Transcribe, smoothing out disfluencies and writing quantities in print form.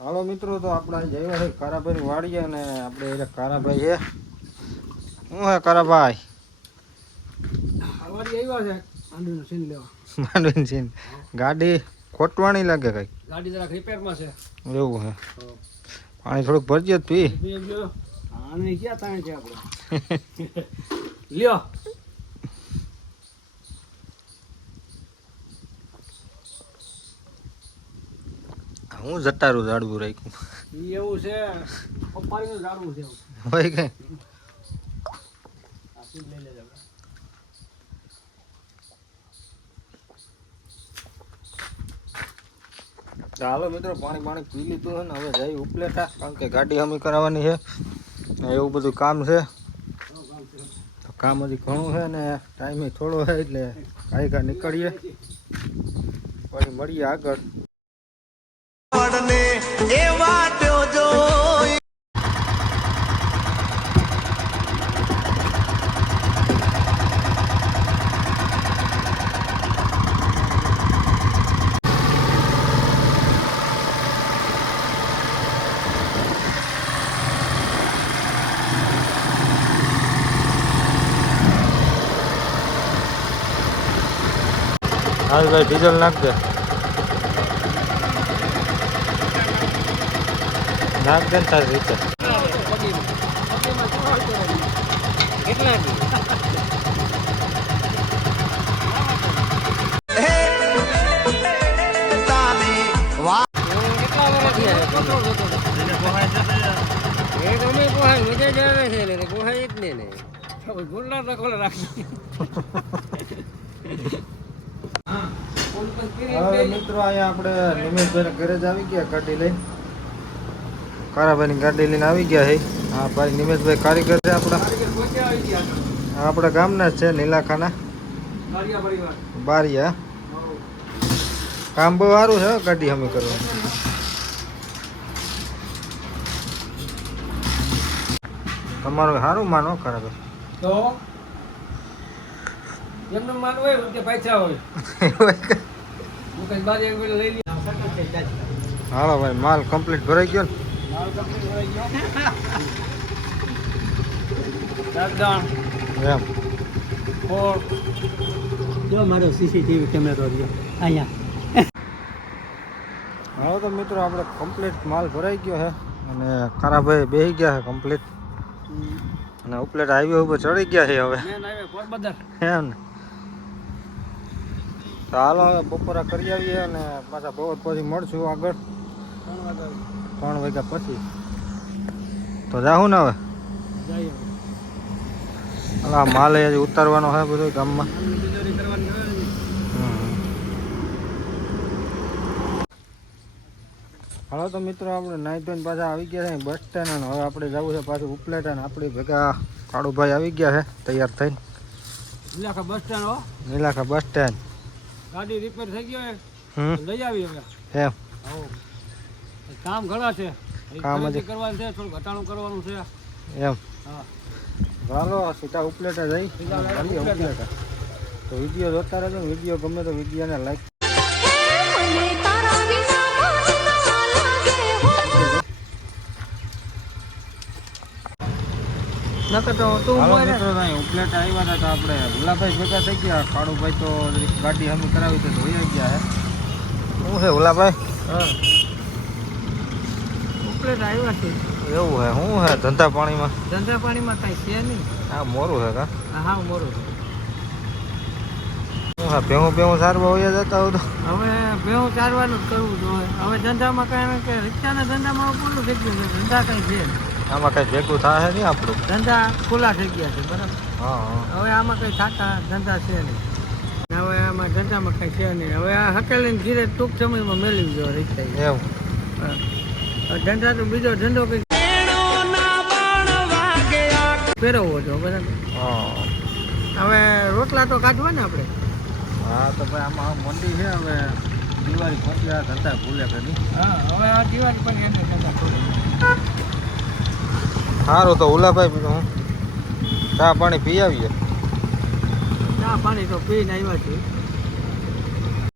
હાલો મિત્રો, તો આપણે જઈએ છે કારાભાઈ વાડીએ અને આપણે એટલે કારાભાઈ છે. શું હે કારાભાઈ? વાડી આવ્યા છે માંડવીનું સીન લેવા. માંડવીનું સીન ગાડી ખોટવાણી લાગે કઈ. ગાડી જરાક રિપેરમાં છે. એવું હે? પાણી થોડુંક ભરજે પી. આને ક્યાં તાણે છે આપણે? લ્યો. હું જટારું જાડવું રાખ્યું. એવું છે પપ્પાનું જાડવું છે હોય કઈ. હાલો મિત્રો, પાણી પી લીધું છે ને હવે જઈ ઉપલેટા, કારણ કે ગાડી હમી કરાવવાની છે. એવું બધું કામ છે. કામ હજી ઘણું છે ને ટાઈમે થોડો છે, એટલે કાંઈ નીકળીએ પછી મળીએ આગળ. હાલ ભાઈ ડીઝલ નાખ દે. નાખ દે ને તારી રીતે. મિત્રો, અહીંયા આપણે નિમેશભાઈ ઘરે જ આવી ગયા ગાડી લઈને. કારાભાઈની ગાડી લઈને આવી ગયા છે. હા ભાઈ નિમેશભાઈ કારીગર છે આપણા ગામના જ છે, નીલાખાના બારિયા. કામ બહુ સારું છે ગાડી હમી કરવાનું. તમારું સારું માનો ખરાબ તો એમને માનવું હોય કે પૈસા હોય. હું કઈ બાર એક વેલે લઈ લી. હાલો ભાઈ, માલ કમ્પ્લીટ ભરાઈ ગયો ને? માલ કમ્પ્લીટ ભરાઈ ગયો. દાદા એમ ઓર જો મારો સીસીટીવી કેમેરો રહ્યો અહીંયા. હાલો તો મિત્રો, આપણે કમ્પ્લીટ માલ ભરાઈ ગયો છે અને કારાભાઈ બેસી ગયા છે કમ્પ્લીટ, અને ઉપલેટ હાઈવે ઉપર ચડી ગયા છે હવે. એમ ને? તો હાલો હવે બપોરા કરી આવીએ અને પાછા બપોર પછી મળશું આગળ 3 વાગ્યા પછી. તો જાઉં ને હવે? હા, માલ હજી ઉતારવાનો છે બધો ગામમાં. હાલો તો મિત્રો, આપણે નાઈ ધોઈને પાછા આવી ગયા છે બસ સ્ટેન્ડ, અને હવે આપણે જવું છે પાછું ઉપલેટા. અને આપણી ભેગા કાળુભાઈ આવી ગયા છે તૈયાર થઈને. નીલાખા બસ સ્ટેન્ડ હો. Nilakha bus stand. ગાડી રિપેર થઈ ગયો લઈ આવી હવે. એમ કામ ઘણા છે, કામ કરવાનું છે, થોડું ઘટાડું કરવાનું છે. એમ હા, ચાલો સીધા ઉપલેટા જઈ ઉપલેટા. તો વિડીયો જોતા રહેજો. વિડીયો ગમે તો વિડીયોને લાઈક. ઉપલેટા આવ્યા હતા તો આપણે ભુલાભાઈ ભેગા થઈ ગયા. કાળુભાઈ તો ગાડી હમી કરાવી તો ધોઈ ગયા છે. શું છે ભુલાભાઈ? ઉપલેટા આવ્યા છે. એવું હે? શું હે ધંધા પાણીમાં? ધંધા પાણીમાં કઈ છે નહીં. હા, મોરું હે કા? હા, મોરું. શું હે ભેહું સારવા હોય જતા હોય તો હવે ભેહું ચારવાનું જ કરવું જોઈએ. હવે ધંધામાં કઈ કે રિક્ષાના ધંધામાં પૂરું થઈ ગયું છે. ધંધા કઈ છે આમાં કઈ ભેગું થાય નહીં આપણું. ધંધા ખુલ્લા થઈ ગયા છે બરાબર. હા, હવે આમાં કઈ થતા ધંધા છે નહીં. હવે આમાં ધંધામાં કઈ છે નહીં. હવે આ હકેલીને ધીરે ટૂંક સમયમાં મેળવી ગયો રિક્ષા. એવું ધંધા તો બીજો ધંધો કઈ ફેરવવો છો બરાબર. હવે રોટલા તો કાઢવા ને આપણે. હા, તો ભાઈ આમાં મંડી છે. હવે દિવાળી પછી આ ધંધા ભૂલે કે નહીં? હા, હવે આ દિવાળી પણ એને ધંધા ખોલે. સારું, તો ઉલાભાઈ બીજું હું ચા પાણી પી આવીએ. ચા પાણી તો પીને આવ્યા છીએ.